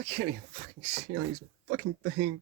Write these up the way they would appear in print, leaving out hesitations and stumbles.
I can't even fucking see on these fucking things.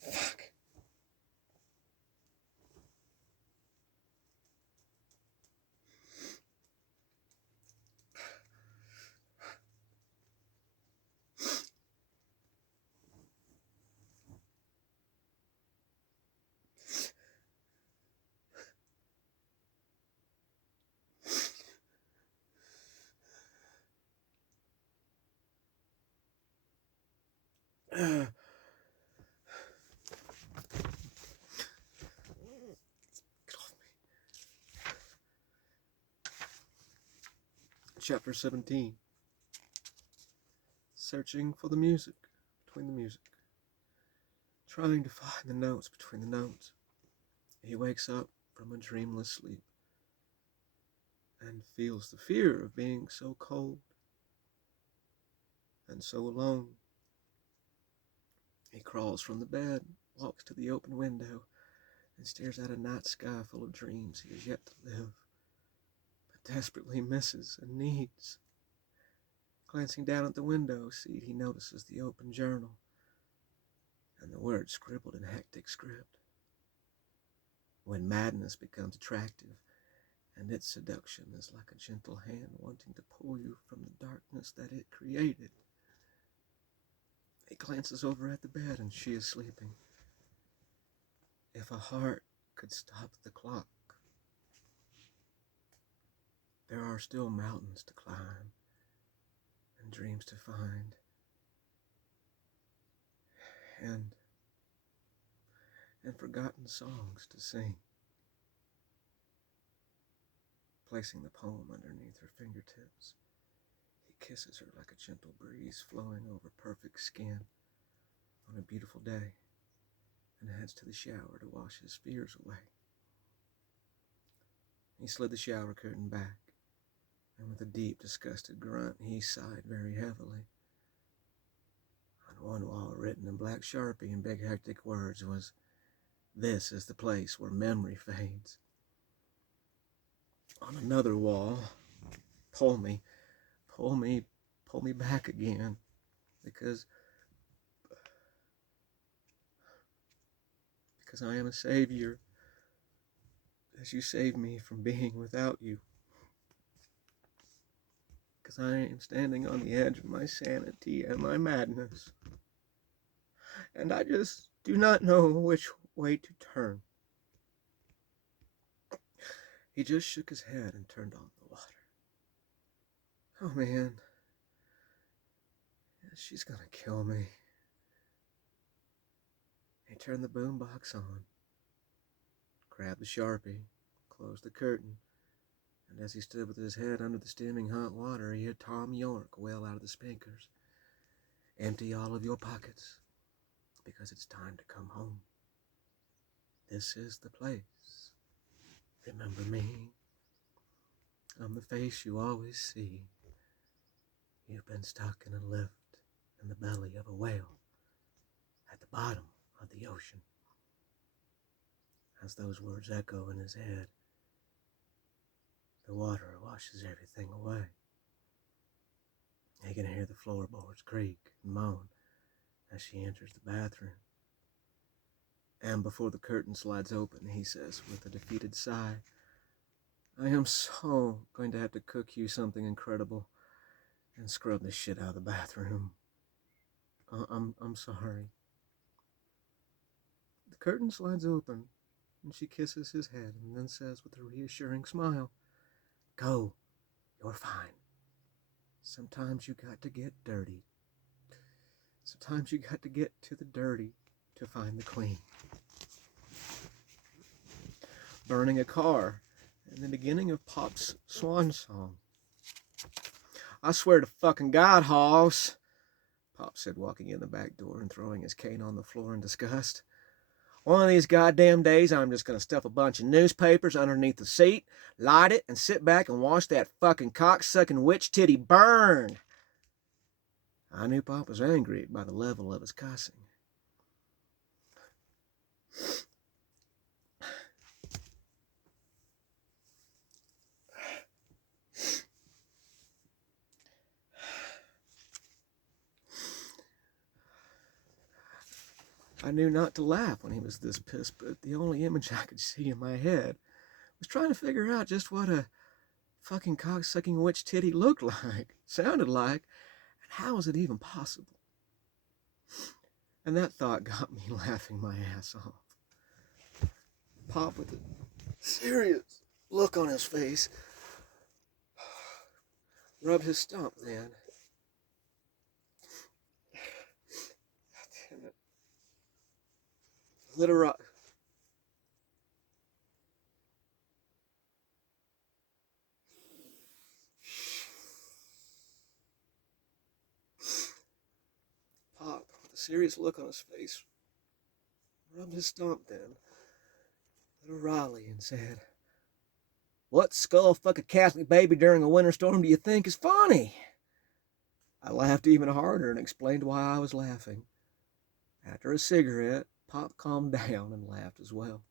Fuck. Get off me. Chapter 17. Searching for the music between the music. Trying to find the notes between the notes. He wakes up from a dreamless sleep and feels the fear of being so cold and so alone. He crawls from the bed, walks to the open window, and stares at a night sky full of dreams he has yet to live, but desperately misses and needs. Glancing down at the window seat, he notices the open journal and the words scribbled in hectic script. When madness becomes attractive, and its seduction is like a gentle hand wanting to pull you from the darkness that it created. He glances over at the bed and she is sleeping. If a heart could stop the clock. There are still mountains to climb and dreams to find. And forgotten songs to sing. Placing the poem underneath her fingertips, he kisses her like a gentle breeze flowing over perfect skin on a beautiful day, and heads to the shower to wash his fears away. He slid the shower curtain back, and with a deep, disgusted grunt, he sighed very heavily. On one wall, written in black Sharpie in big hectic words, was, "This is the place where memory fades." On another wall, pull me back again, because I am a savior, as you saved me from being without you. Because I am standing on the edge of my sanity and my madness, and I just do not know which way to turn. He just shook his head and turned on the water. Oh man, she's gonna kill me. He turned the boombox on, grabbed the Sharpie, closed the curtain, and as he stood with his head under the steaming hot water, he heard Tom York wail out of the speakers, "Empty all of your pockets, because it's time to come home. This is the place. Remember me? I'm the face you always see. You've been stuck in a lift in the belly of a whale at the bottom of the ocean." As those words echo in his head, the water washes everything away. He can hear the floorboards creak and moan as she enters the bathroom. And before the curtain slides open, he says with a defeated sigh, "I am so going to have to cook you something incredible and scrub the shit out of the bathroom. I'm sorry." The curtain slides open, and she kisses his head and then says with a reassuring smile, "Go, you're fine. Sometimes you got to get dirty. Sometimes you got to get to the dirty to find the clean." Burning a car, and the beginning of Pop's swan song. "I swear to fucking God, Hoss," Pop said, walking in the back door and throwing his cane on the floor in disgust. "One of these goddamn days, I'm just going to stuff a bunch of newspapers underneath the seat, light it, and sit back and watch that fucking cock-sucking witch titty burn." I knew Pop was angry by the level of his cussing. I knew not to laugh when he was this pissed, but the only image I could see in my head was trying to figure out just what a fucking cocksucking witch titty looked like, sounded like, and how was it even possible? And that thought got me laughing my ass off. Pop, with a serious look on his face, rubbed his stump then. Damn it. Lit a rock. Pop, with a serious look on his face, rubbed his stump then, lit a Raleigh, and said, "What skull-fucking Catholic baby during a winter storm do you think is funny?" I laughed even harder and explained why I was laughing. After a cigarette, Pop calmed down and laughed as well.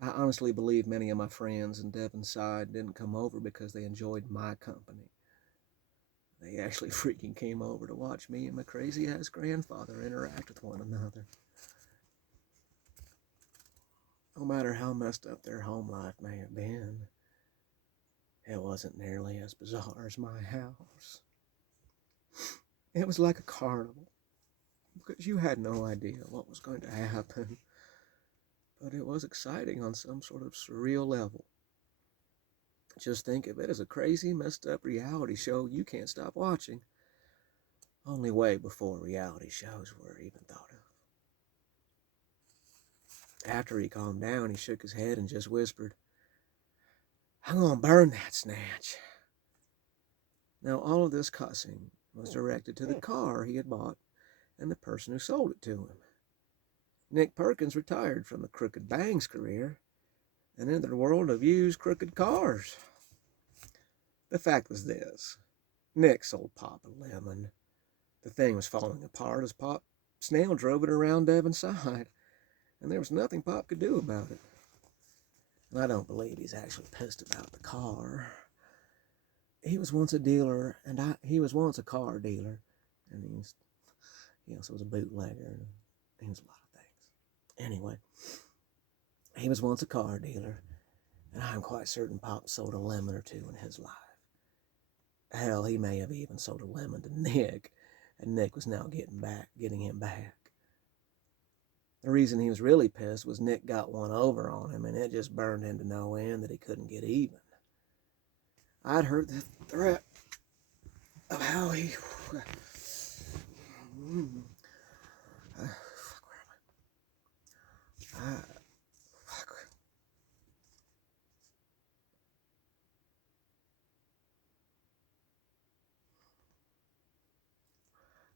I honestly believe many of my friends in Devon's side didn't come over because they enjoyed my company. They actually freaking came over to watch me and my crazy-ass grandfather interact with one another. No matter how messed up their home life may have been, it wasn't nearly as bizarre as my house. It was like a carnival, because you had no idea what was going to happen. But it was exciting on some sort of surreal level. Just think of it as a crazy, messed up reality show you can't stop watching. Only way before reality shows were even thought of. After he calmed down, he shook his head and just whispered, "I'm gonna burn that snatch." Now, all of this cussing was directed to the car he had bought and the person who sold it to him. Nick Perkins retired from the Crooked Bangs career and entered the world of used crooked cars. The fact was this: Nick sold Pop a lemon. The thing was falling apart as Pop Snail drove it around Devon's side, and there was nothing Pop could do about it. And I don't believe he's actually pissed about the car. He was once a dealer, and he was once a car dealer, and he also was a bootlegger, and he was a lot of things. Anyway, he was once a car dealer, and I'm quite certain Pop sold a lemon or two in his life. Hell, he may have even sold a lemon to Nick, and Nick was now getting him back. The reason he was really pissed was Nick got one over on him, and it just burned him to no end that he couldn't get even. I'd heard the threat of how he...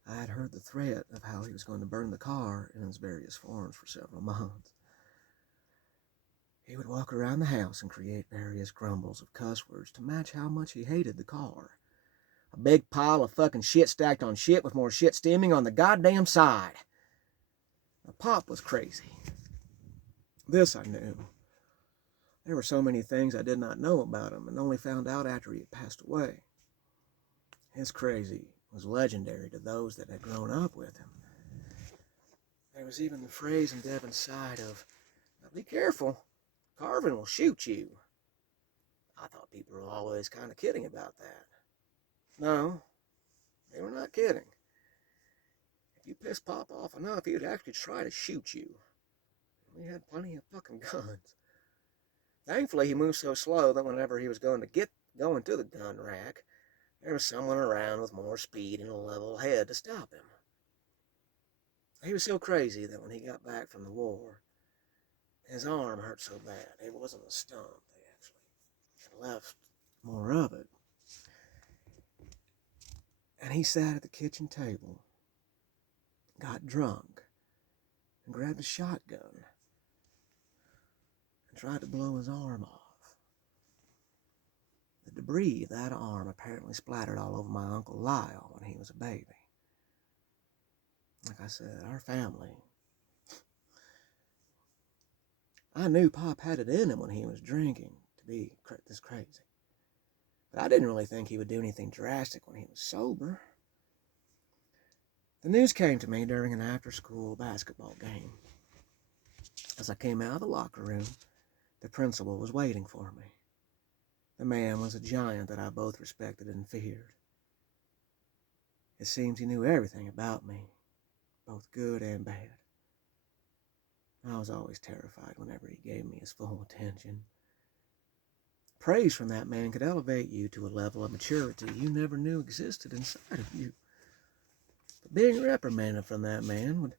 I had heard the threat of how he was going to burn the car in its various forms for several months. He would walk around the house and create various grumbles of cuss words to match how much he hated the car. A big pile of fucking shit stacked on shit with more shit steaming on the goddamn side. Now, Pop was crazy. This I knew. There were so many things I did not know about him and only found out after he had passed away. His crazy was legendary to those that had grown up with him. There was even the phrase in Devon's side of, "Now be careful, Carvin will shoot you." I thought people were always kind of kidding about that. No, they were not kidding. If you pissed Pop off enough, he would actually try to shoot you. We had plenty of fucking guns. Thankfully, he moved so slow that whenever he was going to the gun rack, there was someone around with more speed and a level head to stop him. He was so crazy that when he got back from the war, his arm hurt so bad. It wasn't a stump. They actually left more of it. And he sat at the kitchen table, got drunk, and grabbed a shotgun and tried to blow his arm off. The debris of that arm apparently splattered all over my Uncle Lyle when he was a baby. Like I said, our family. I knew Pop had it in him when he was drinking to be this crazy. But I didn't really think he would do anything drastic when he was sober. The news came to me during an after-school basketball game. As I came out of the locker room, the principal was waiting for me. The man was a giant that I both respected and feared. It seems he knew everything about me, both good and bad. I was always terrified whenever he gave me his full attention. Praise from that man could elevate you to a level of maturity you never knew existed inside of you. But being reprimanded from that man would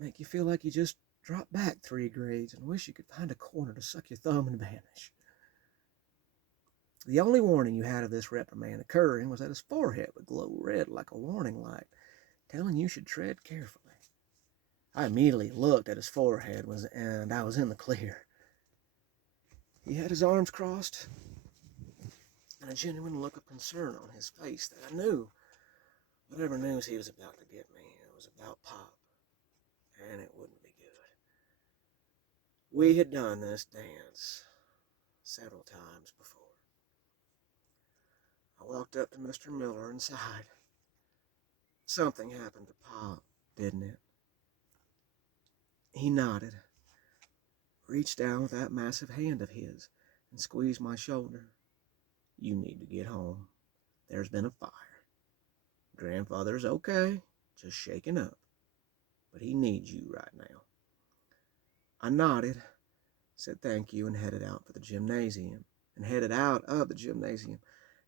make you feel like you just dropped back 3 grades and wish you could find a corner to suck your thumb and vanish. The only warning you had of this reprimand occurring was that his forehead would glow red like a warning light, telling you should tread carefully. I immediately looked at his forehead, and I was in the clear. He had his arms crossed, and a genuine look of concern on his face that I knew whatever news he was about to give me, it was about Pop, and it wouldn't be good. We had done this dance several times before. I walked up to Mr. Miller and sighed. Something happened to Pop, didn't it? He nodded, reached down with that massive hand of his, and squeezed my shoulder. You need to get home. There's been a fire. Grandfather's okay, just shaking up, but he needs you right now. I nodded, said thank you, and headed out of the gymnasium,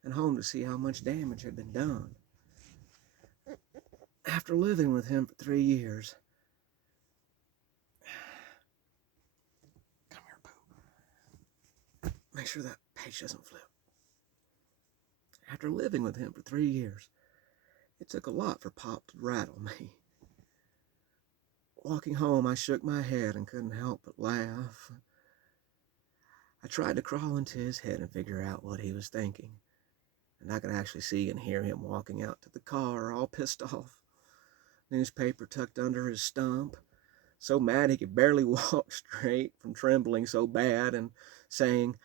and home to see how much damage had been done. After living with him for 3 years, come here, Pooh. Make sure that page doesn't flip. After living with him for 3 years, it took a lot for Pop to rattle me. Walking home, I shook my head and couldn't help but laugh. I tried to crawl into his head and figure out what he was thinking, and I could actually see and hear him walking out to the car, all pissed off, newspaper tucked under his stump, so mad he could barely walk straight from trembling so bad, and saying,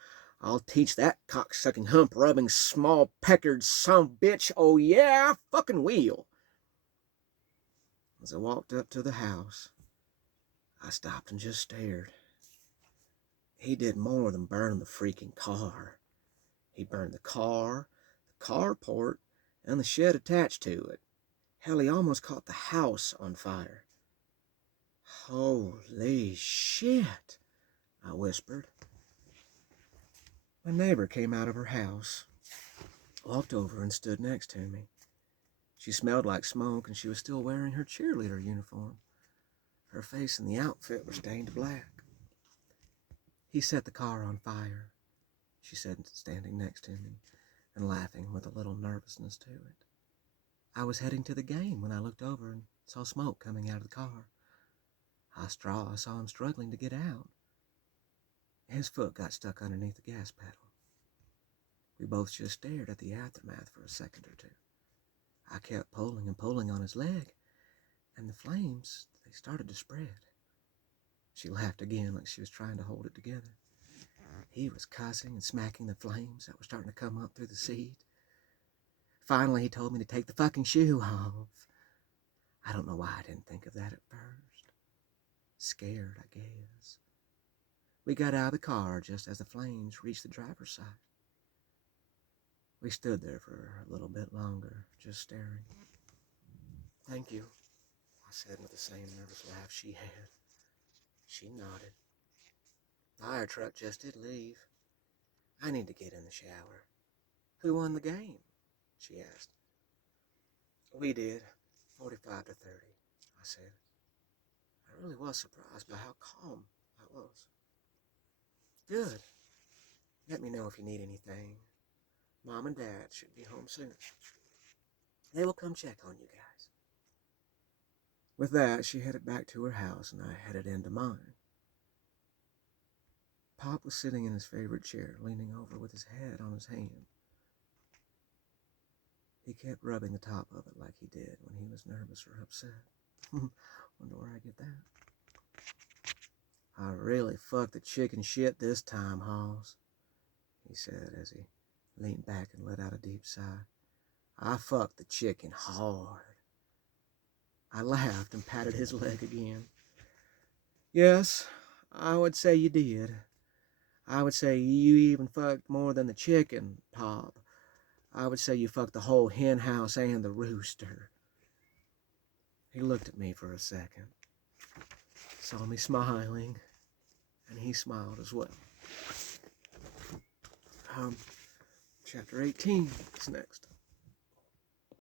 I'll teach that cocksucking, hump-rubbing, small-peckered son-of-a-bitch, oh yeah, I fucking will. As I walked up to the house, I stopped and just stared. He did more than burn the freaking car. He burned the car, the carport, and the shed attached to it. Hell, he almost caught the house on fire. Holy shit, I whispered. My neighbor came out of her house, walked over and stood next to me. She smelled like smoke, and she was still wearing her cheerleader uniform. Her face and the outfit were stained black. He set the car on fire, she said, standing next to me and laughing with a little nervousness to it. I was heading to the game when I looked over and saw smoke coming out of the car. I saw him struggling to get out. His foot got stuck underneath the gas pedal. We both just stared at the aftermath for a second or two. I kept pulling and pulling on his leg, and the flames, they started to spread. She laughed again like she was trying to hold it together. He was cussing and smacking the flames that were starting to come up through the seat. Finally, he told me to take the fucking shoe off. I don't know why I didn't think of that at first. Scared, I guess. We got out of the car just as the flames reached the driver's side. We stood there for a little bit longer, just staring. Thank you, I said with the same nervous laugh she had. She nodded. The fire truck just did leave. I need to get in the shower. Who won the game? She asked. We did, 45 to 30, I said. I really was surprised by how calm I was. Good. Let me know if you need anything. Mom and Dad should be home soon. They will come check on you guys. With that, she headed back to her house, and I headed into mine. Pop was sitting in his favorite chair, leaning over with his head on his hand. He kept rubbing the top of it like he did when he was nervous or upset. Wonder where I get that. I really fucked the chicken shit this time, Halls, he said as he leaned back and let out a deep sigh. I fucked the chicken hard. I laughed and patted his leg again. Yes, I would say you did. I would say you even fucked more than the chicken, Pop. I would say you fucked the whole hen house and the rooster. He looked at me for a second, saw me smiling, and he smiled as well. Chapter 18 is next.